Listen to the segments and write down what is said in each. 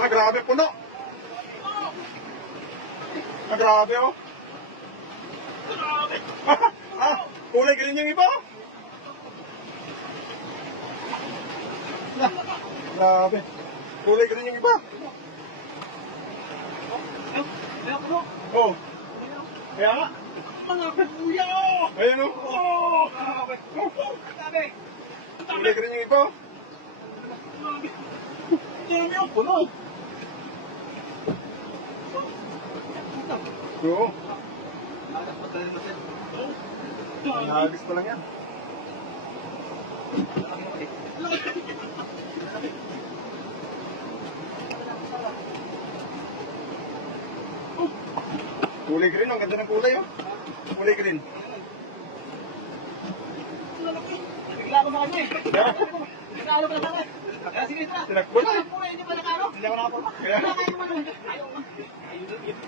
Ah, grabe, puno. Ah, grabe, oh. Ah, kulay green yung iba. Ah, grabe. Kulay green yung iba. Oh. Kaya nga. Mga kuya, oh! Ayun, oh. Oh! Grabe! Kulay green yung iba. Dami yung puno! Oo. Nagis pa lang yan. Kulay green, ang ganda ng kulay, oh. Kulay green. Nabigla ko sa kanya eh. Nakalo ka na sa akin. Kaya sige na. Tinakbo na. Hindi pa nakalo. Hindi ako nakaporma. Kaya? Wala kayo naman. Ayaw mo.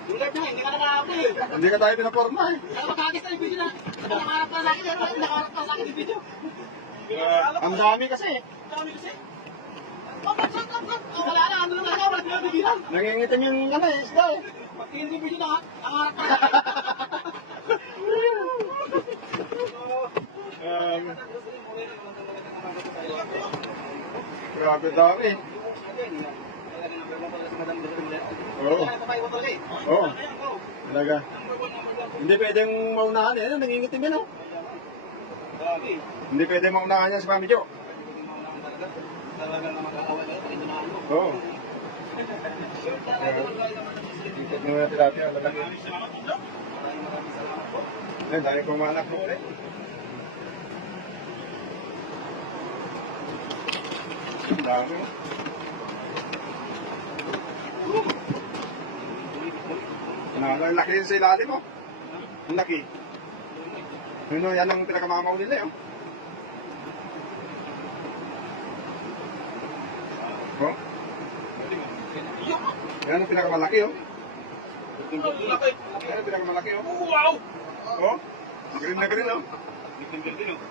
Tulad na, hindi ka nakakapo eh. Hindi ka tayo pinaporma, eh. Alam mo, kakis na yung video na. Nakaharap pa sa akin. Nakaharap pa sa akin yung video. Ang dami kasi. Ang dami kasi. Oh, wala na. Ano naman ako? Wala na bibilang. Nangingitim yung ano, isda, eh. Pagtingin ko yung video na, nakaharap pa sa akin. Grabe dami. Oo. Oo. Talaga. Hindi pwedeng maunahan eh. Nangingitim yan, oh. Hindi pwedeng maunahan yan si Mami Jo. Oo. Ikot mo na tilapia. Ayun, dahil pumanak mo ulit. Ang dami, oh. Ang laki din sa ilalim, oh. Ang laki. Yun, oh, yan ang pinakamamaw nila, eh, oh. Oh. Yan ang pinakamalaki, oh. Yan ang pinakamalaki, oh. Wow! Oh. Green na green, oh.